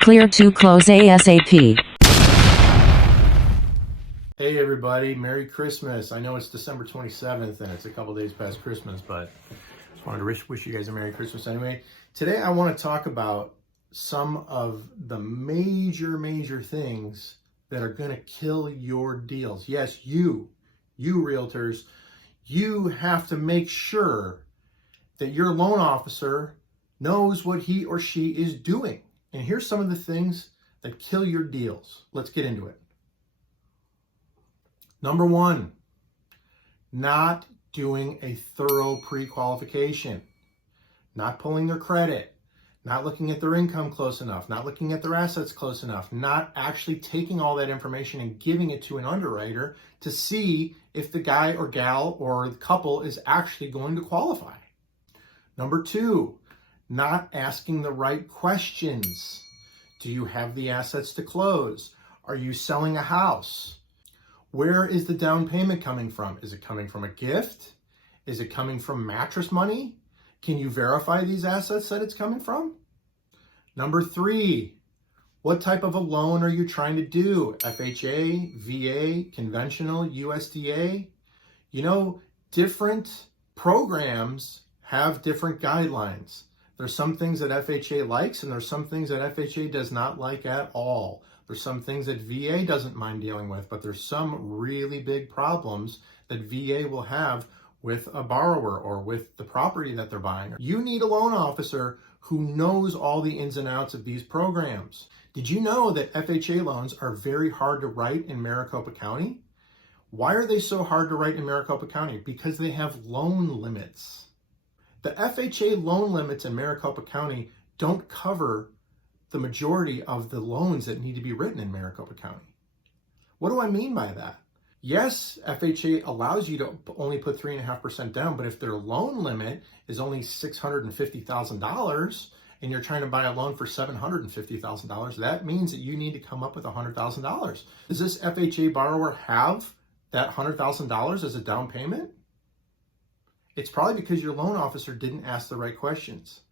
Clear to close ASAP. Hey everybody, Merry Christmas. I know it's December 27th and it's a couple days past Christmas, but just wanted to wish you guys a Merry Christmas anyway. Today I want to talk about some of the major things that are going to kill your deals. Yes, you realtors, you have to make sure that your loan officer knows what he or she is doing. And here's some of the things that kill your deals. Let's get into it. Number one, not doing a thorough pre-qualification, not pulling their credit, not looking at their income close enough, not looking at their assets close enough, not actually taking all that information and giving it to an underwriter to see if the guy or gal or the couple is actually going to qualify. Number two, not asking the right questions. Do you have the assets to close? Are you selling a house? Where is the down payment coming from? Is it coming from a gift? Is it coming from mattress money? Can you verify these assets that it's coming from? Number three, what type of a loan are you trying to do? FHA, VA, conventional, USDA? You know, different programs have different guidelines. There's some things that FHA likes and there's some things that FHA does not like at all. There's some things that VA doesn't mind dealing with, but there's some really big problems that VA will have with a borrower or with the property that they're buying. You need a loan officer who knows all the ins and outs of these programs. Did you know that FHA loans are very hard to write in Maricopa County? Why are they so hard to write in Maricopa County? Because they have loan limits. The FHA loan limits in Maricopa County don't cover the majority of the loans that need to be written in Maricopa County. What do I mean by that? Yes, FHA allows you to only put 3.5% down, but if their loan limit is only $650,000 and you're trying to buy a loan for $750,000, that means that you need to come up with $100,000. Does this FHA borrower have that $100,000 as a down payment? It's probably because your loan officer didn't ask the right questions.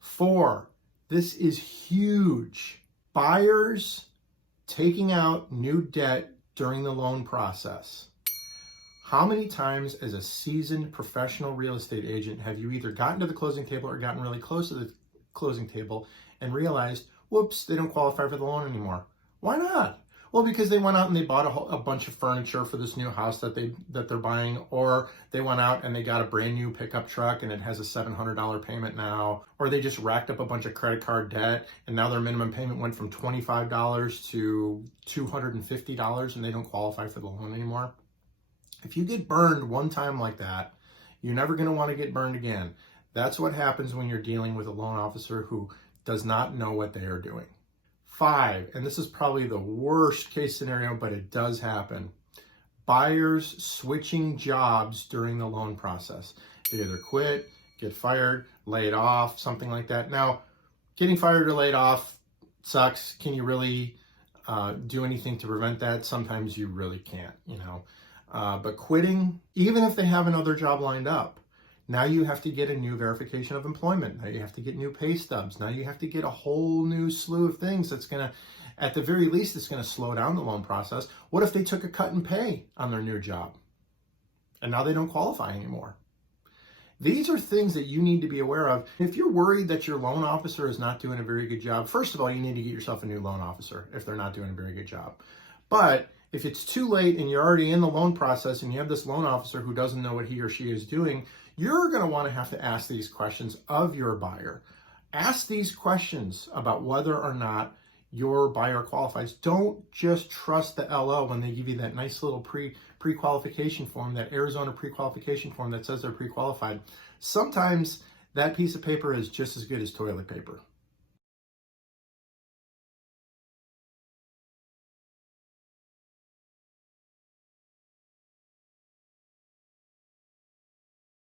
4, this is huge. Buyers taking out new debt during the loan process. How many times as a seasoned professional real estate agent have you either gotten to the closing table or gotten really close to the closing table and realized, whoops, they don't qualify for the loan anymore? Why not? Well, because they went out and they bought a bunch of furniture for this new house that they're buying, or they went out and they got a brand new pickup truck and it has a $700 payment now, or they just racked up a bunch of credit card debt and now their minimum payment went from $25 to $250 and they don't qualify for the loan anymore. If you get burned one time like that, you're never going to want to get burned again. That's what happens when you're dealing with a loan officer who does not know what they are doing. 5, and this is probably the worst case scenario, but it does happen. Buyers switching jobs during the loan process. They either quit, get fired, laid off, something like that. Now, getting fired or laid off sucks. Can you really do anything to prevent that? Sometimes you really can't, but quitting, even if they have another job lined up, now you have to get a new verification of employment. Now you have to get new pay stubs. Now you have to get a whole new slew of things that's going to, at the very least, it's going to slow down the loan process. What if they took a cut in pay on their new job and now they don't qualify anymore? These are things that you need to be aware of. If you're worried that your loan officer is not doing a very good job, first of all, you need to get yourself a new loan officer if they're not doing a very good job. But if it's too late and you're already in the loan process and you have this loan officer who doesn't know what he or she is doing, you're going to want to have to ask these questions of your buyer. Ask these questions about whether or not your buyer qualifies. Don't just trust the LO when they give you that nice little pre-qualification form, that Arizona pre-qualification form that says they're pre-qualified. Sometimes that piece of paper is just as good as toilet paper.